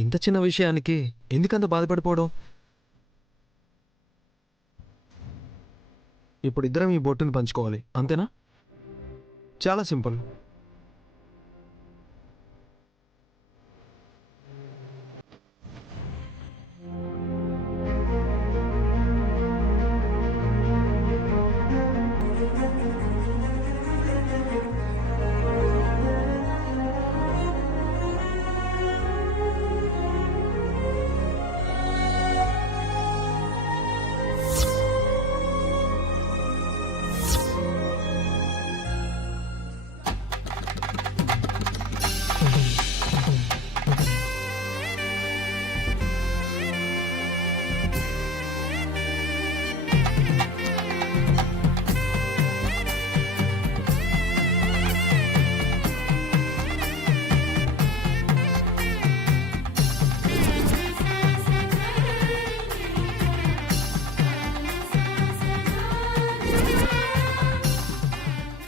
ఇంత చిన్న విషయానికి ఎందుకంత బాధపడిపోవడం? ఇప్పుడు ఇద్దరం ఈ బొట్టుని పంచుకోవాలి, అంతేనా? చాలా సింపుల్.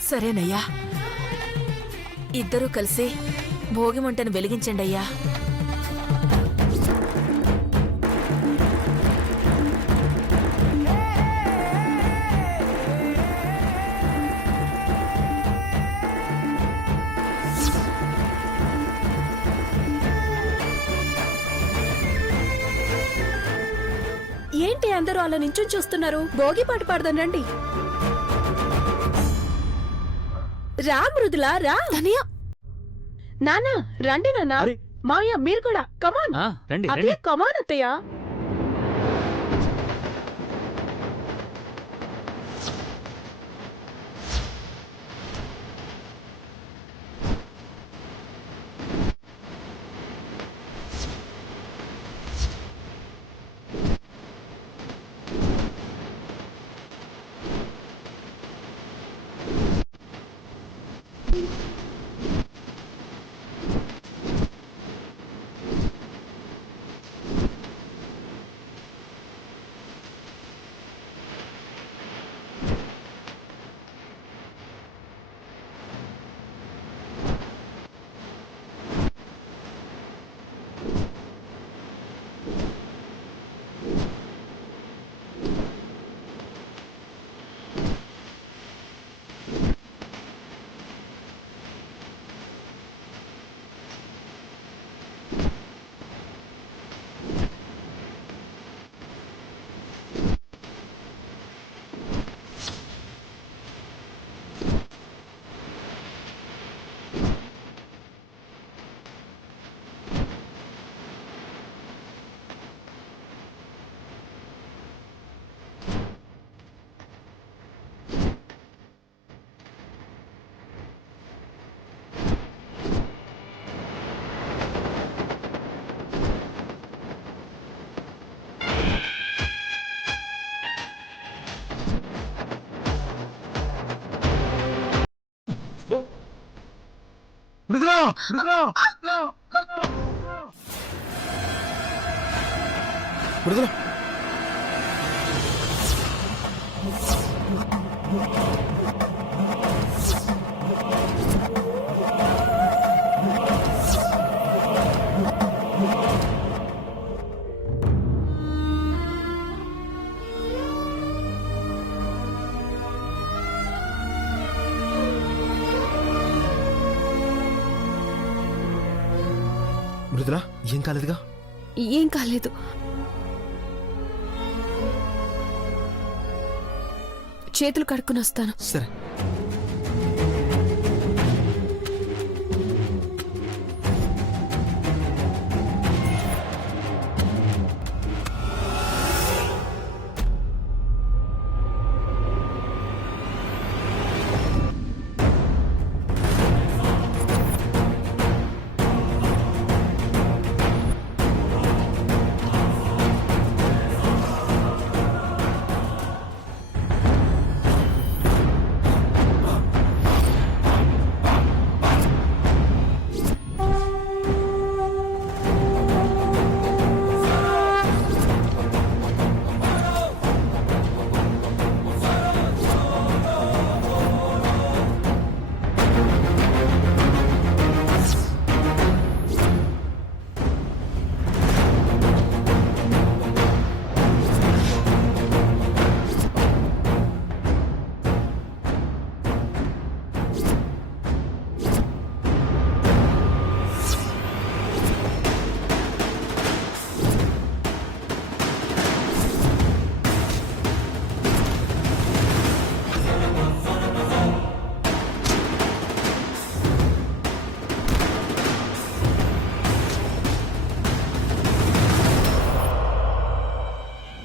సరేనయ్యా, ఇద్దరూ కలిసి భోగి మంటను వెలిగించండి అయ్యా. ఏంటి అందరూ అలా నించుని చూస్తున్నారు? భోగి పాట పాడదాం రండి. రా మృదులా, రా. నానా రండి నాన్న. మావయ్య మీరు కూడా కమాన్. అత్తయ్య కమాన్ అత్తయ్య. మృదులా, మృదులా, మృదులా. మృదులా, ఏం కాలేదుగా? ఏం కాలేదు. చేతులు కడుక్కుని వస్తాను. సరే.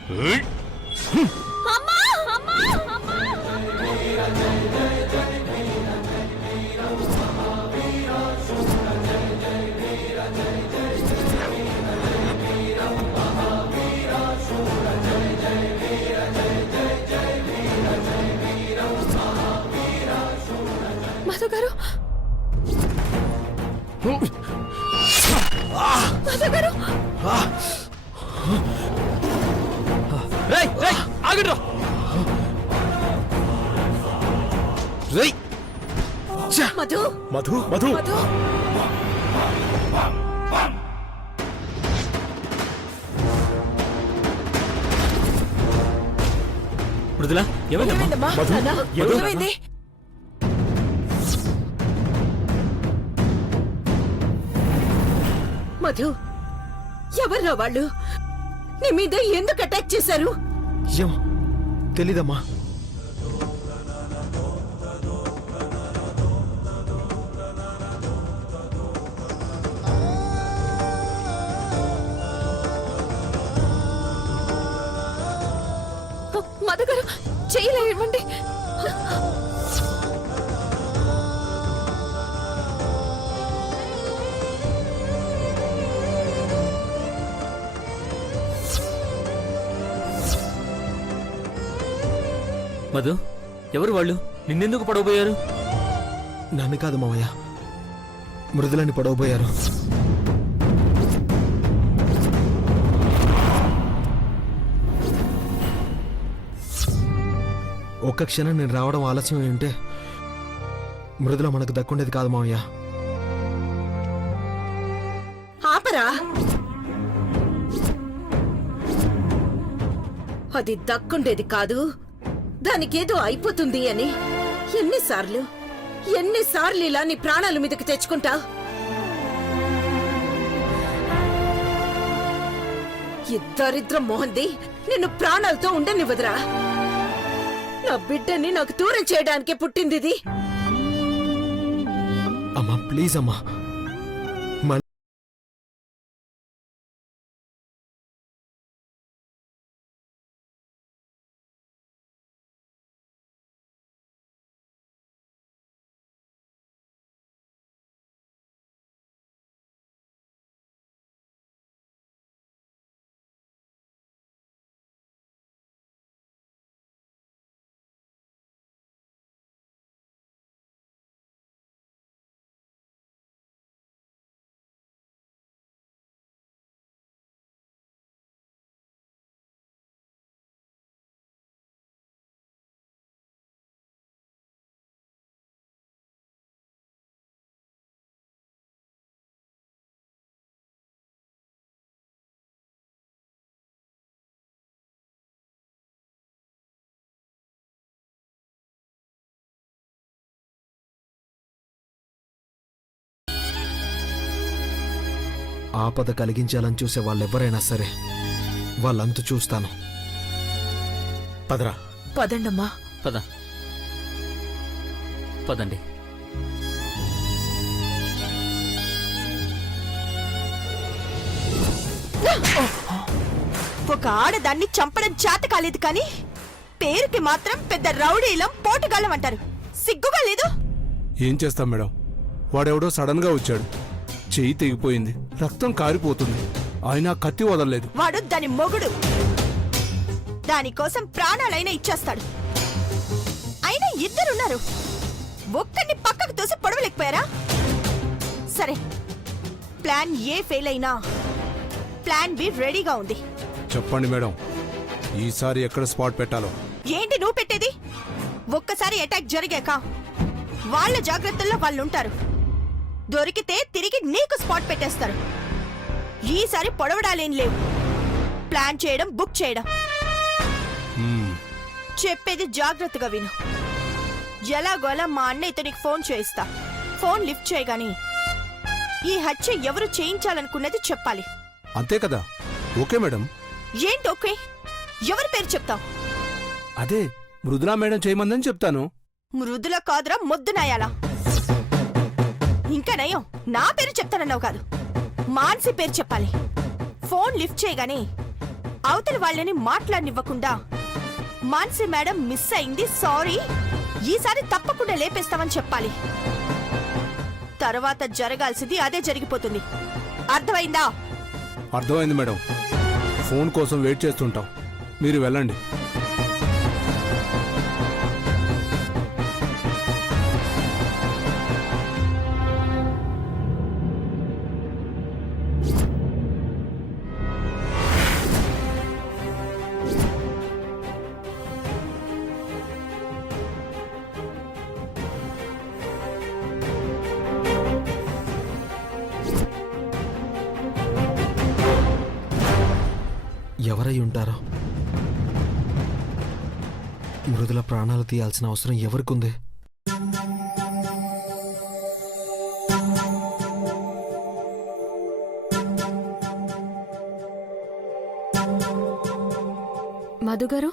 మధు గారు మధు గారు ఆగండి మధు మధు మధు మధు మృదులా ఏమైందమ్మా? ఏమైందమ్మా? మధు, నాన్నా, మధు. ఏమైంది? మధు ఎవర్రా వాళ్ళు నీ మీద ఎందుకు అటాక్ చేశారు? ఏమో తెలీదమ్మా. మధు గారు చేయలేమండి. మధు, ఎవరు వాళ్ళు? నిన్నెందుకు పడవబోయారు? నన్ను కాదు మావయ్య, మృదులని పడవబోయారు. ఒక్క క్షణం నేను రావడం ఆలస్యం ఏంటే మృదుల మనకు దక్కుండేది కాదు మావయ్య. ఆపరా, అది దక్కుండేది కాదు, దానికేదో అయిపోతుంది అని ఎన్నిసార్లు ఇలా నీ ప్రాణాల మీదకి తెచ్చుకుంటా? ఈ దరిద్రం మోహంది నిన్ను ప్రాణాలతో ఉండనివ్వదురా. నా బిడ్డని నాకు దూరం చేయడానికే పుట్టింది ఇది. అమ్మా ప్లీజ్ అమ్మా. ఆపద కలిగించాలని చూసే వాళ్ళెవరైనా సరే వాళ్ళంతు చూస్తాను. పదరా. పదండమ్మా. పద, పదండి. ఒక ఆడదాన్ని చంపడం చేత కాలేదు కానీ పేరుకి మాత్రం పెద్ద రౌడీలం పోటుగాళ్ళం అంటారు. సిగ్గుగా లేదు? ఏం చేస్తాం మేడం, వాడెవడో సడన్ గా వచ్చాడు, చెయ్యి తెగిపోయింది, రక్తం కారిపోతుంది, ఆయన కత్తి వదలలేదు. వాడు దాని మొగుడు, దానికోసం ప్రాణాలైనా ఇచ్చేస్తాడు. అయినా ఇద్దరున్నారు, ఒక్కడిని పక్కకు తోసి పొడవలేకపోయారా? సరే, ప్లాన్ ఏ ఫెయిల్ అయినా ప్లాన్ బి రెడీగా ఉంది. చెప్పండి మేడం, ఈసారి ఎక్కడ స్పాట్ పెట్టాలో. ఏంటి నువ్వు పెట్టేది? ఒక్కసారి అటాక్ జరిగాక వాళ్ళ జాగ్రత్తల్లో వాళ్ళుంటారు. దొరికితే తిరిగి నీకు స్పాట్ పెట్టేస్తారు. ఈసారి పొడవడాలేం లేవు, ప్లాన్ చేయడం, బుక్ చేయడం. చెప్పేది జాగ్రత్తగా విను. ఎలాగోలా మా అన్నయ్యతో నీకు ఫోన్ చేయిస్తా. ఫోన్ లిఫ్ట్ చేయగాని ఈ హత్య ఎవరు చేయించాలనుకున్నది చెప్పాలి. అంతే కదా? Okay madam. ఏంటి ఓకే? ఎవరి పేరు చెప్తావు? అదే మృదులా మేడం చేయమందని చెప్తాను. మృదుల కాదురా, మొద్దునాయాలా. ఇంకా నయం, నా పేరు చెప్తానన్నావు కాదు, మాన్సి పేరు చెప్పాలి. ఫోన్ లిఫ్ట్ చేయగానే అవతల వాళ్ళని మాట్లాడనివ్వకుండా మాన్సి మేడం మిస్ అయింది, సారీ, ఈసారి తప్పకుండా లేపేస్తామని చెప్పాలి. తర్వాత జరగాల్సింది అదే జరిగిపోతుంది. అర్థమైందా? అర్థమైంది మేడం. ఫోన్ కోసం వెయిట్ చేస్తుంటాం, మీరు వెళ్ళండి. ఎవరై ఉంటారో? మృదుల ప్రాణాలు తీయాల్సిన అవసరం ఎవరికుంది? మధుగారు,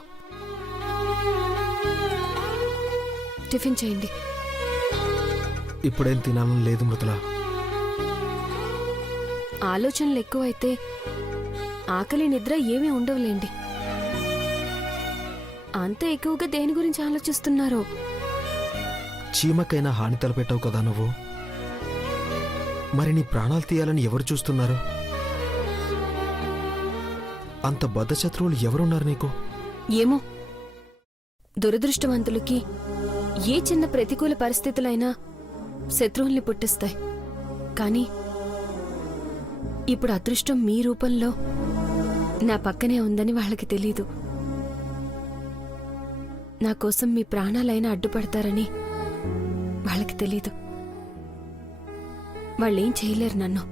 టిఫిన్ చేయండి. ఇప్పుడేం తినాలని లేదు మృదుల. ఆలోచనలు ఎక్కువైతే ఆకలి నిద్ర ఏమీ ఉండవులేండి. అంత ఎక్కువగా దేని గురించి ఆలోచిస్తున్నారో? చీమకైనా హాని తలపెట్టావు కదా నువ్వు. మరి నీ ప్రాణాలు తీయాలని ఎవరు చూస్తున్నారు? అంత బద్ధశత్రువులు ఎవరున్నారు నీకు? ఏమో, దురదృష్టవంతులకి ఏ చిన్న ప్రతికూల పరిస్థితులైనా శత్రువుల్ని పుట్టిస్తాయి. కానీ ఇప్పుడు అదృష్టం మీ రూపంలో నా పక్కనే ఉందని వాళ్ళకి తెలీదు. నా కోసం మీ ప్రాణాలైనా అడ్డుపడతారని వాళ్ళకి తెలీదు. వాళ్ళేం చేయలేరు నన్ను.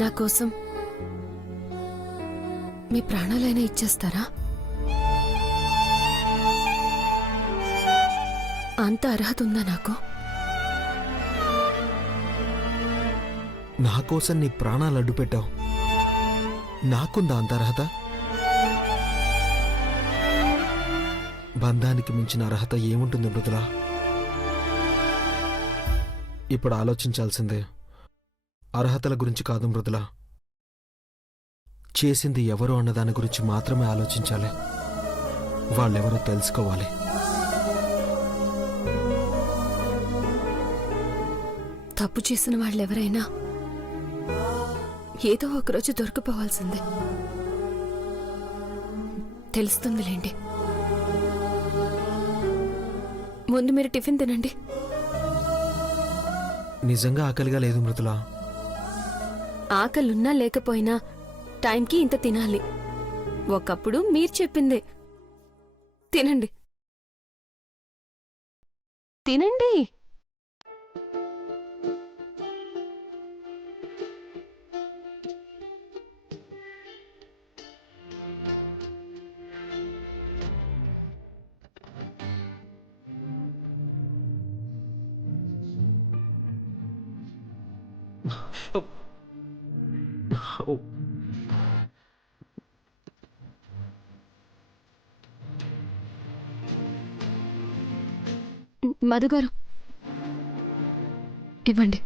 నా కోసం మీ ప్రాణాలైనా ఇచ్చేస్తారా? అంత అర్హత ఉందా నాకు? నా కోసం నీ ప్రాణాలు అడ్డు పెట్టావు. నాకుందా అంత అర్హత? బంధానికి మించిన అర్హత ఏముంటుంది మృదుల? ఇప్పుడు ఆలోచించాల్సిందే అర్హతల గురించి కాదు మృదుల. చేసింది ఎవరు అన్నదాని గురించి మాత్రమే ఆలోచించాలి. వాళ్ళెవరో తెలుసుకోవాలి. తప్పు చేసిన వాళ్ళెవరైనా ఏదో ఒకరోజు దొరికిపోవాల్సిందే. తెలుస్తుందిలేండి. ముందు మీరు టిఫిన్ తినండి. నిజంగా ఆకలిగా లేదు మృదుల. ఆకలున్నా లేకపోయినా టైంకి ఇంత తినాలి. ఒకప్పుడు మీరు చెప్పిందే. తినండి తినండి. మధుగారు, ఇవ్వండి.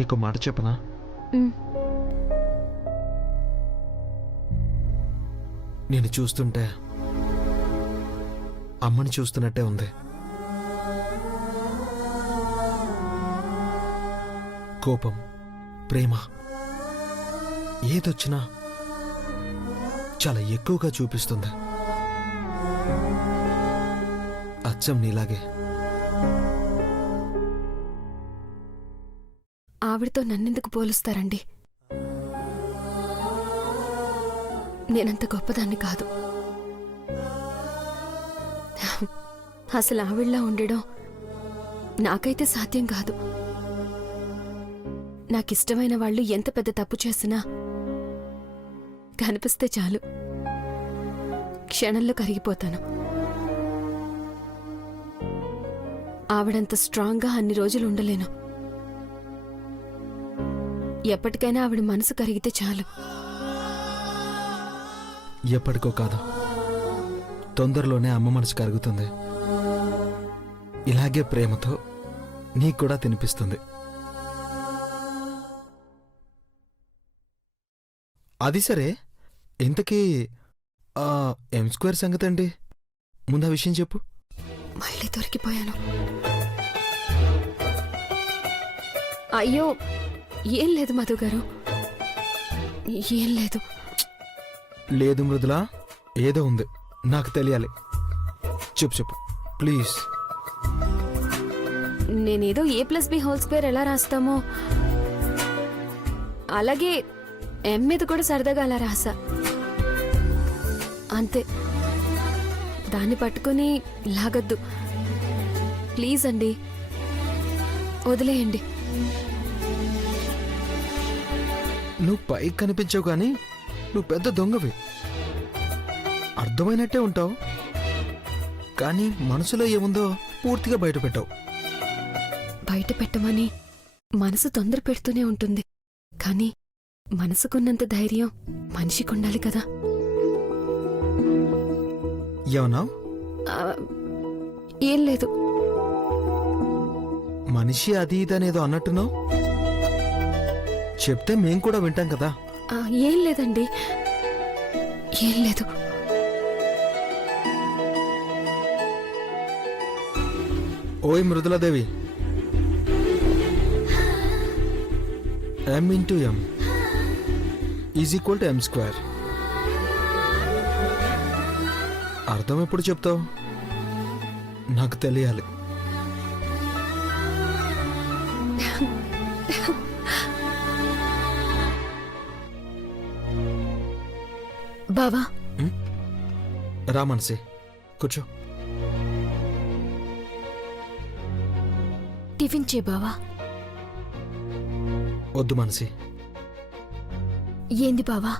నీకు మాట చెప్పనా? నేను చూస్తుంటే అమ్మని చూస్తున్నట్టే ఉంది. కోపం, ప్రేమ ఏదొచ్చినా చాలా ఎక్కువగా చూపిస్తుంది. అచ్చం నీలాగే. ఆవిడతో నన్నెందుకు పోలుస్తారండి? నేనంత గొప్పదాన్ని కాదు. అసలు ఆవిడలా ఉండడం నాకైతే సాధ్యం కాదు. నాకిష్టమైన వాళ్ళు ఎంత పెద్ద తప్పు చేసినా కనిపిస్తే చాలు, క్షణంలో కరిగిపోతాను. ఆవిడంత స్ట్రాంగ్గా అన్ని రోజులు ఉండలేను. ఎప్పటికైనా ఆవిడ మనసు కరిగితే చాలు. ఎప్పటికో కాదు, తొందరలోనే అమ్మ మనసు కరుగుతుంది. ఇలాగే ప్రేమతో నీకు కూడా తినిపిస్తుంది. అది సరే, ఇంతకీ M² సంగతి అండి? ముందు ఆ విషయం చెప్పు. మళ్ళీ దొరికిపోయాను. అయ్యో, ఏం లేదు మధు గారు, ఏం లేదు. లేదు మృదులా, ఏదో ఉంది, నాకు తెలియాలి. చెప్పు చెప్పు ప్లీజ్. నేనేదో A+B² ఎలా రాస్తామో అలాగే M మీద కూడా సరదాగా అలా రాసా, అంతే. దాన్ని పట్టుకుని లాగద్దు ప్లీజ్ అండి, వదిలేయండి. నువ్వు పైకి కనిపించవు కానీ నువ్వు పెద్ద దొంగవి. అర్థమైనట్టే ఉంటావు కానీ మనసులో ఏముందో పూర్తిగా బయట పెట్టావు. బయట పెట్టమని మనసు తొందర పెడుతూనే ఉంటుంది, కానీ మనసుకున్నంత ధైర్యం మనిషికుండాలి కదా. ఏమన్నా? ఆ, ఏం లేదు. మనిషి అది ఇది అనేదో అన్నట్టున్నావు. చెప్తే మేం కూడా వింటాం కదా. ఆ, ఏం లేదండి, ఏం లేదు. ఓయ్ మృదులాదేవి, M into M is equal to M². అర్థం ఎప్పుడు చెప్తావు? నాకు తెలియాలి. బావా, రా మనసి, కూర్చో. టిఫిన్ చే బావా. వద్దు మనసి. ఏంది బావా,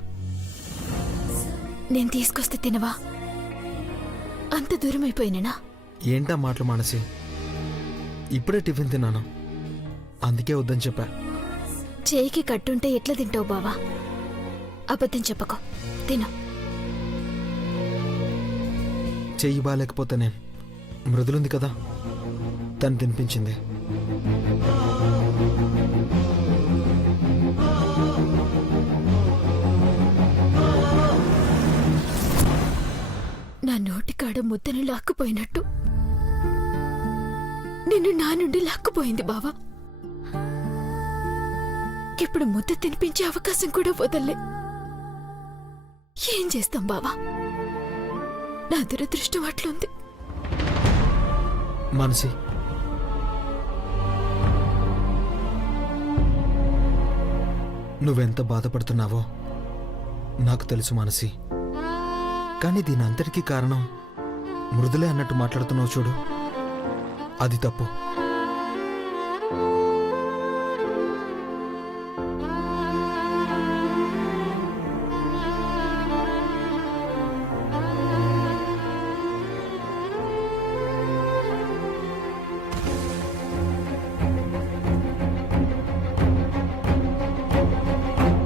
నేను తీసుకొస్తే తినవా? అంత దూరం అయిపోయినా? ఏంటా మాటలు మనసి? ఇప్పుడే టిఫిన్ తిన్నాను, అందుకే వద్దని చెప్పా. చేయికి కట్టుంటే ఎట్లా తింటావు బావా? అబద్ధం చెప్పకు, తిను. చెయ్యి బాగాలేకపోతే నేను, మృదులుంది కదా, తను తినిపించింది. నా నోటికాడ ముద్దను లాక్కుపోయినట్టు నిన్ను నా నుండి లాక్కుపోయింది బావా. ఇప్పుడు ముద్ద తినిపించే అవకాశం కూడా వదల్లే. ఏం చేస్తాం బావా, నా దురదృష్టం అట్లుంది. మనసి, నువ్వెంత బాధపడుతున్నావో నాకు తెలుసు మనసి. కానీ దీని అంతటికీ కారణం మృదులే అన్నట్టు మాట్లాడుతున్నావు చూడు, అది తప్పు.